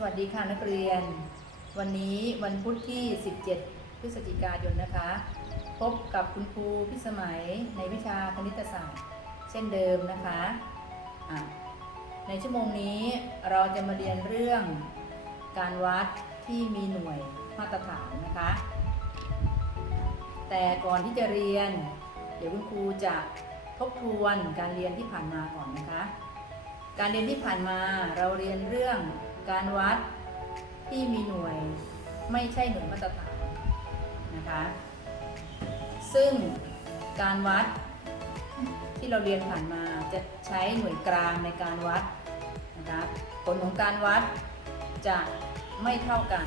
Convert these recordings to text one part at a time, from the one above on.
สวัสดีค่ะนักเรียน วันนี้วันพุธที่ 17 พฤศจิกายนนะคะ พบกับคุณครูพิสมัยในวิชาคณิตศาสตร์ เช่นเดิมนะคะะในชั่วโมงนี้เราจะมาเรียนเรื่องการวัดที่มีหน่วยมาตรฐานนะคะ แต่ก่อนที่จะเรียน เดี๋ยวคุณครูจะทบทวนการเรียนที่ผ่านมาก่อนนะคะ การเรียนที่ผ่านมาเราเรียนเรื่อง การวัดที่มีหน่วยไม่ใช่หน่วยมาตรฐานนะคะ ซึ่งการวัดที่เราเรียนผ่านมาจะใช้หน่วยกลางในการวัดนะคะผลของการวัดจะไม่เท่ากัน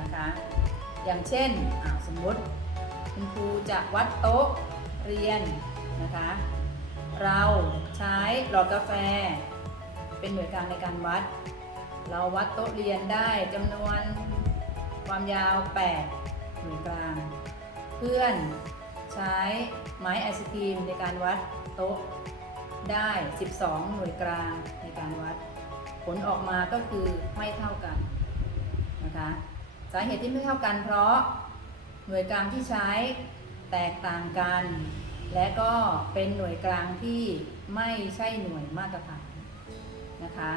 นะคะ อย่างเช่นสมมติคุณครูจะวัดโต๊ะเรียนนะคะ เราใช้หลอดกาแฟ เป็นหน่วยกลางในการวัด เราวัดโต๊ะเรียนได้จำนวนความยาว 8หน่วยกลาง เพื่อนใช้ไม้ไอศครีมในการวัดโต๊ะได้ 12 หน่วยกลางในการวัด ผลออกมาก็คือไม่เท่ากันนะคะสาเหตุที่ไม่เท่ากันเพราะหน่วยกลางที่ใช้แตกต่างกัน และก็เป็นหน่วยกลางที่ไม่ใช่หน่วยมาตรฐานนะคะ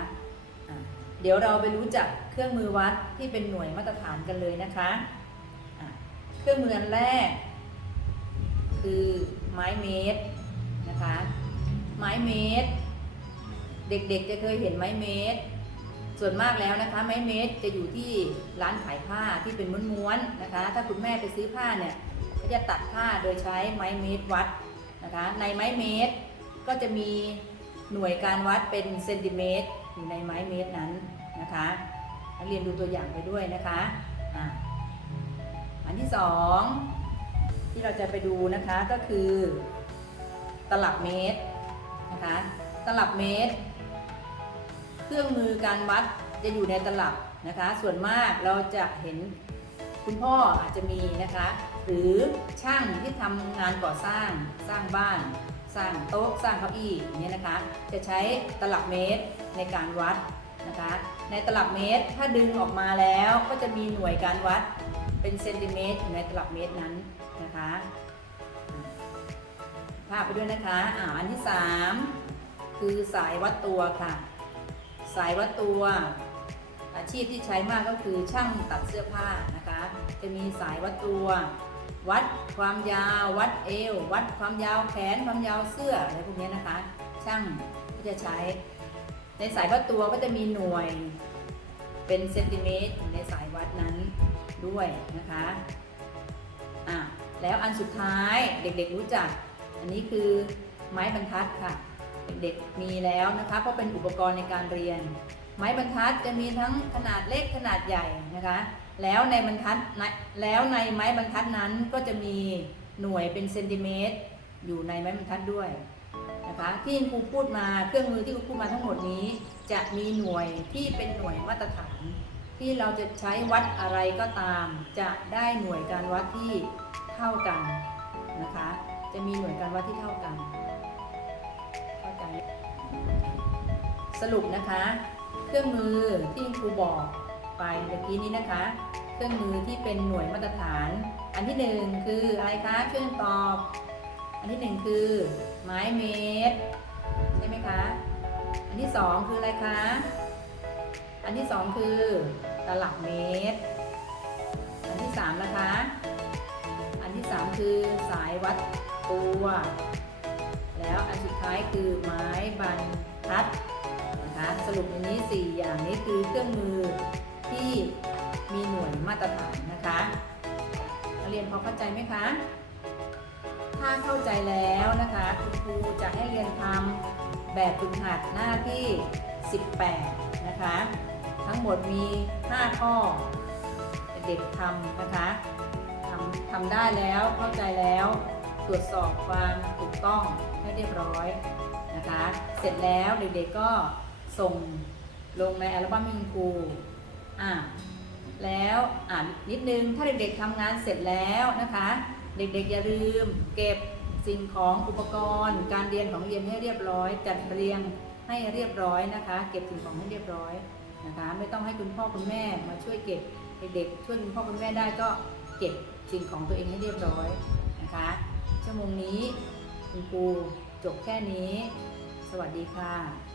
อะ เดี๋ยวเราไปรู้จักเครื่องมือวัดที่เป็นหน่วยมาตรฐานกันเลยนะคะะเครื่องมืออันแรก คือไม้เมตรนะคะ ไม้เมตร เด็กๆจะเคยเห็นไม้เมตร ส่วนมากแล้วนะคะ ไม้เมตรจะอยู่ที่ร้านขายผ้าที่เป็นม้วนๆนะคะ ถ้าคุณแม่ไปซื้อผ้าเนี่ยก็จะตัดผ้าโดยใช้ไม้เมตรวัดนะคะ ในไม้เมตรก็จะมีหน่วยการวัดเป็นเซนติเมตร อยู่ในไม้เมตรนั้นนะคะนักเรียนดูตัวอย่างไปด้วยนะคะอะอันที่สองที่เราจะไปดูนะคะก็คือ ตลับเมตรนะคะตลับเมตร เครื่องมือการวัดจะอยู่ในตลับนะคะ ส่วนมากเราจะเห็นคุณพ่ออาจจะมีนะคะ หรือช่างที่ทำงานก่อสร้างสร้างบ้าน สร้างโต๊ะสร้างเก้าอี้อย่างนี้ยนะคะ จะใช้ตลับเมตรในการวัดนะคะ ในตลับเมตรถ้าดึงออกมาแล้วก็จะมีหน่วยการวัดเป็นเซนติเมตรอยู่ในตลับเมตรนั้นนะคะภาพไปด้วยนะคะอ่าอันที่ 3 คือสายวัดตัวค่ะ สายวัดตัวอาชีพที่ใช้มากก็คือช่างตัดเสื้อผ้านะคะ จะมีสายวัดตัว วัดความยาว วัดเอว วัดความยาวแขนความยาวเสื้ออะไรพวกนี้นะคะ ช่างก็จะใช้ ในสายวัดตัวก็จะมีหน่วยเป็นเซนติเมตรในสายวัดนั้นด้วยนะคะอะแล้วอันสุดท้ายเด็กๆรู้จัก อันนี้คือไม้บรรทัดค่ะ เด็กๆมีแล้วนะคะเพราะเป็นอุปกรณ์ในการเรียน ไม้บรรทัดจะมีทั้งขนาดเล็กขนาดใหญ่นะคะ แล้วในบรรทัดแล้วในไม้บรรทัดนั้นก็จะมีหน่วยเป็นเซนติเมตรอยู่ในไม้บรรทัดด้วยนะคะที่ครูพูดมาเครื่องมือที่ครูพูดมาทั้งหมดนี้ จะมีหน่วยที่เป็นหน่วยมาตรฐาน ที่เราจะใช้วัดอะไรก็ตาม จะได้หน่วยการวัดที่เท่ากันนะคะ จะมีหน่วยการวัดที่เท่ากันเข้าใจสรุปนะคะ เครื่องมือที่ครูบอกไปเมื่อกี้นี้นะคะ เครื่องมือที่เป็นหน่วยมาตรฐาน อันที่หนึ่งคืออะไรคะเครื่องตอบ อันที่หนึ่งคือไม้เมตรใช่ไหมคะ อันที่สองคืออะไรคะ อันที่สองคือตลับเมตร อันที่สามนะคะ อันที่สามคือสายวัดตัว แล้วอันสุดท้ายคือไม้บรรทัดนะคะสรุปในนี้ 4 อย่างนี้คือเครื่องมือที่ มีหน่วยมาตรฐานนะคะนักเรียนพอเข้าใจไหมคะ ถ้าเข้าใจแล้วนะคะคุณครูจะให้เรียนทำแบบฝึกหัดหน้าที่ 18 นะคะ ทั้งหมดมี 5 ข้อ เด็กๆทำนะคะทำทำได้แล้วเข้าใจแล้วตรวจสอบความถูกต้องให้เรียบร้อยนะคะ เสร็จแล้วเด็กๆก็ส่งลงในอัลบั้มคุณครูอะ แล้วอ่านนิดนึง ถ้าเด็กๆทำงานเสร็จแล้วนะคะ เด็กๆอย่าลืม เก็บสิ่งของอุปกรณ์ การเรียนของเรียนให้เรียบร้อย จัดเรียงให้เรียบร้อยนะคะ เก็บสิ่งของให้เรียบร้อยนะคะ ไม่ต้องให้คุณพ่อคุณแม่มาช่วยเก็บเด็กๆช่วยคุณพ่อคุณแม่ได้ก็เก็บสิ่งของตัวเองให้เรียบร้อยนะคะ ชั่วโมงนี้คุณครูจบแค่นี้ สวัสดีค่ะ